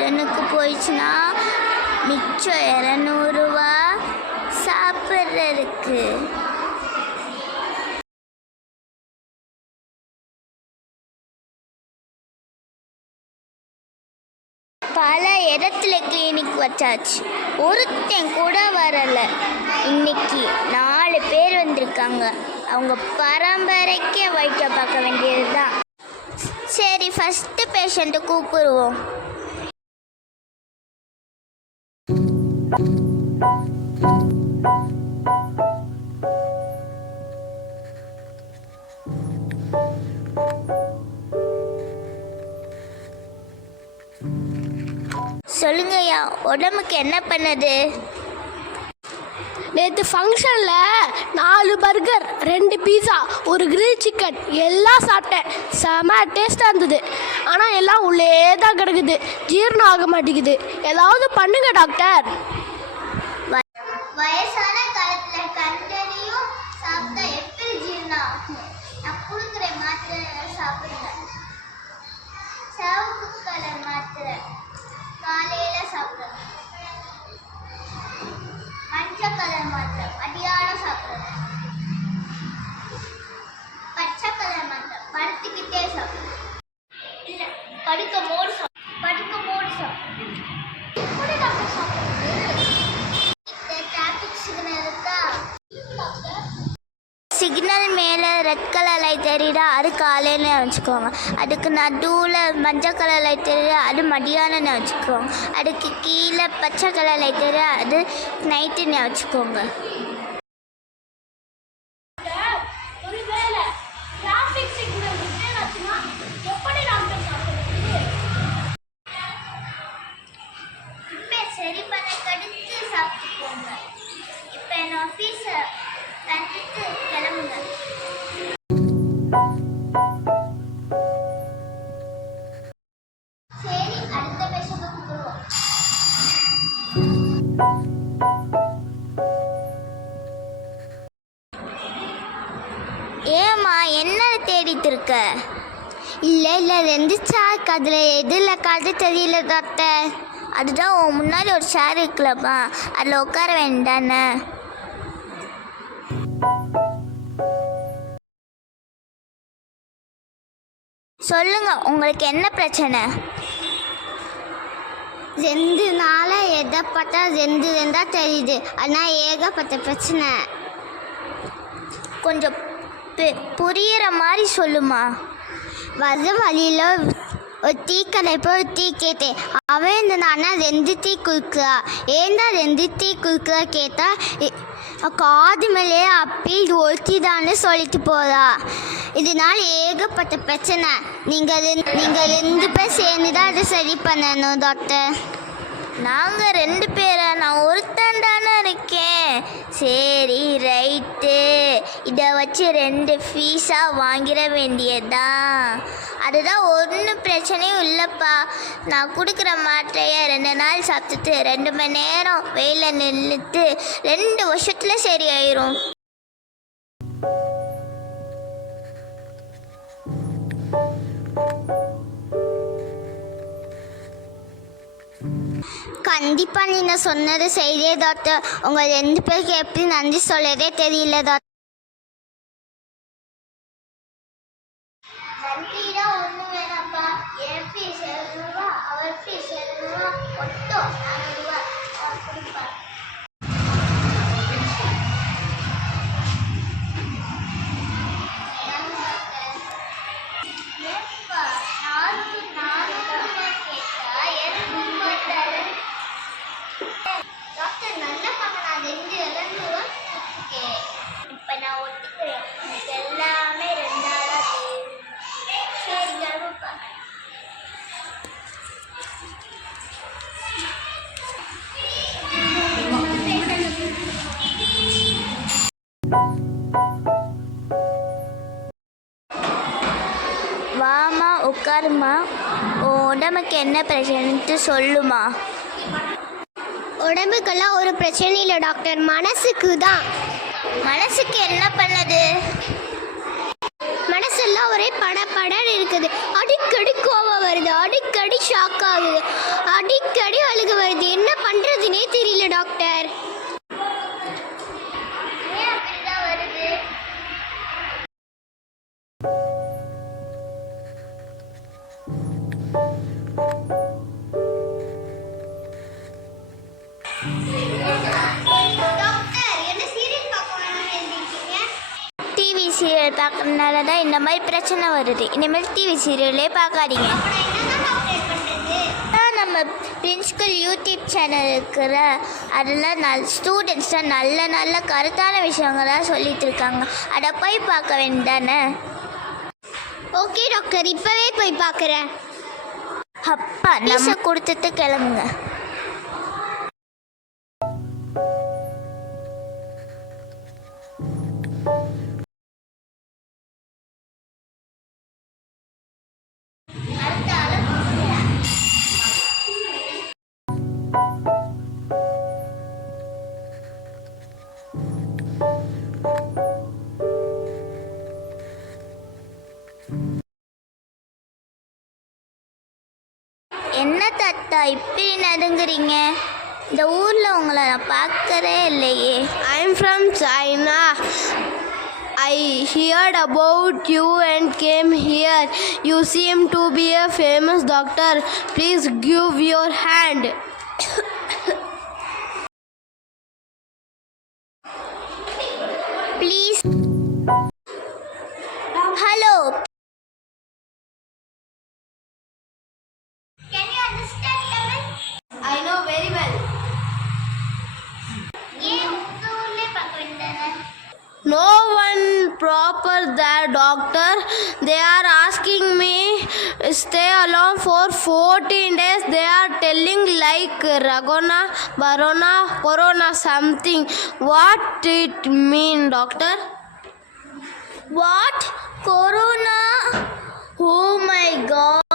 கடனுக்கு போயிடுச்சுன்னா மிச்சம் 200 ரூபா சாப்பிட்றதுக்கு. பல இடத்துல கிளினிக் வச்சாச்சு, ஒருத்தன் கூட வரலை. இன்னைக்கு 4 பேர் வந்திருக்காங்க. அவங்க பரம்பரைக்கே வைக்க பார்க்க வேண்டியது தான். சரி, ஃபஸ்ட்டு பேஷண்ட்டை கூப்பிடுவோம். சொல்லுங்கய்யா, உடம்புக்கு என்ன பண்ணுது? நேற்று ஃபங்க்ஷனில் 4 பர்கர், 2 பீஸா, 1 கிரில் சிக்கன் எல்லாம் சாப்பிட்டேன். செம டேஸ்ட்டாக இருந்தது. ஆனால் எல்லாம் உள்ளே தான் கிடக்குது, ஜீரணம் ஆக மாட்டேங்குது. ஏதாவது பண்ணுங்க டாக்டர். வயசான காலத்தில் கண்டனையும் சாப்பிட்டா எப்படி ஜீரணம் ஆகும்? நான் கொடுக்குற மாத்திரை சாப்பிடுங்க. சிவப்பு கலர் மாத்திரை காலையில் சாப்பிடுங்க. மஞ்சள் கலர் மாத்திரை மதியானம் சாப்பிடுங்க. பச்சை கலர் மாத்திரை படுத்துக்கிட்டே சாப்பிடுங்க. இல்லை, படுக்கும் போது சாப்பிடுங்க. சிக்னல் மேலே ரெட் கலர் லைட் தெரியுதா, அது காலையில் வச்சுக்கோங்க. அதுக்கு நடுவில் மஞ்சள் கலர் லைட் தெரியுதா, அது மதியானம் வச்சுக்கோங்க. அதுக்கு கீழே பச்சை கலர் லைட் தெரியுதா, அது நைட்டுன்னு வச்சுக்கோங்க. சரி பண்ண கடுத்து சாப்பிட்டுக்கோங்க. இப்போ என் ஆஃபீஸை கண்டித்து கிளம்புங்க. சரி, அடுத்த பேஷண்ட்டை கூப்பிடுவோம். ஏம்மா, என்ன தேடிட்டு இருக்க? இல்லை 2 சேர், அதில் எதில் காது தெரியல டாக்டர். அதுதான் உன் முன்னாடி ஒரு சேர் இருக்குல்லப்பா, அதில் உட்கார வேண்டானே. சொல்லுங்க, உங்களுக்கு என்ன பிரச்சனை? 2 நாளாக எதை பார்த்தா 2 தெரியுது. ஆனால் ஏகப்பட்ட பிரச்சனை. கொஞ்சம் புரியிற மாதிரி சொல்லுமா. வர வழியில் ஒரு டீ கடை போய் டீ கேட்டேன். அவன் இருந்தானா 2 டீ குடுக்குறா. ஏண்டா 2 டீ குடுக்குறா கேட்டால் காது மேலே அப்பி ஒருத்தி தானே சொல்லிட்டு போகிறா. இதனால ஏகப்பட்ட பிரச்சனை. நீங்கள் 2 பேர் சேர்ந்து தான் அதை சரி பண்ணணும் டாக்டர். நாங்கள் 2 பேரா? நான் ஒருத்தன் தானே இருக்கேன். சரி, ரைட்டு. இதை வச்சு 2 ஃபீஸாக வாங்கிட வேண்டியதுதான். அதுதான் ஒன்றும் பிரச்சனையும் இல்லைப்பா. நான் கொடுக்குற மாத்திரையை 2 நாள் சாப்பிட்டுட்டு 2 மணி நேரம் வெயில நின்றுட்டு 2 வருஷத்தில் சரியாயிரும். கண்டிப்பாக நீங்கள் சொன்னது செய்தே டாக்டர். உங்கள் 2 பேருக்கு எப்படி நன்றி சொல்லதே தெரியல டாக்டர். நன்றிலாம் ஒன்றும் வேணாப்பா. என் ஃபீஸ் 700 அவர் ஃபீஸ் 700 மொத்தம் 400 அவர் கொடுப்பார். டாக்டர் நல்ல நான் 2 இழந்துவா. ஓகே, இப்போ நான் ஒத்துக்கிறேன். எனக்கு எல்லாமே 2 ஆளாக தெரியும். சரி கருப்பா. வாமா உட்காருமா. உடம்புக்கு என்ன பிரச்சனைட்டு சொல்லுமா. உடம்புக்கெல்லாம் ஒரு பிரச்சனை இல்லை டாக்டர், மனசுக்கு தான். மனசுக்கு என்ன பண்ணது? மனசெல்லாம் ஒரே படன்னு இருக்குது. அடிக்கடி கோபம் வருது, அடிக்கடி ஷாக் ஆகுது, அடிக்கடி அழுக வருது. என்ன பண்ணுறதுனே தெரியல டாக்டர். டிவி சீரியல் பார்க்கறதுனால தான் இந்த மாதிரி பிரச்சனை வருது. இனிமேல் டிவி சீரியலே பார்க்காதீங்க. நம்ம பிரின்சிபல் யூடியூப் சேனல் இருக்கிற அதில் ஸ்டூடெண்ட்ஸ்லாம் நல்ல நல்ல கருத்தான விஷயங்களாக சொல்லிட்டு இருக்காங்க. அதை போய் பார்க்க வேண்டானே. ஓகே டாக்டர், இப்போவே போய் பார்க்குறேன். அப்பா நம்ம கொடுத்துட்டு கிளம்புங்க. என்ன தாத்தா இப்படி நடுங்குறீங்க? இந்த ஊரில் உங்களை நான் பார்க்கறே இல்லையே. I am from China. I heard about you and came here. You seem to be a famous doctor. Please give your hand. Please. Hello. Can you understand Tamil? I know very well. No one proper there, doctor. They are asking me stay alone for 14 days. They are telling like Ragona, Barona, Corona something. What it mean, doctor? What? Corona? Oh my God.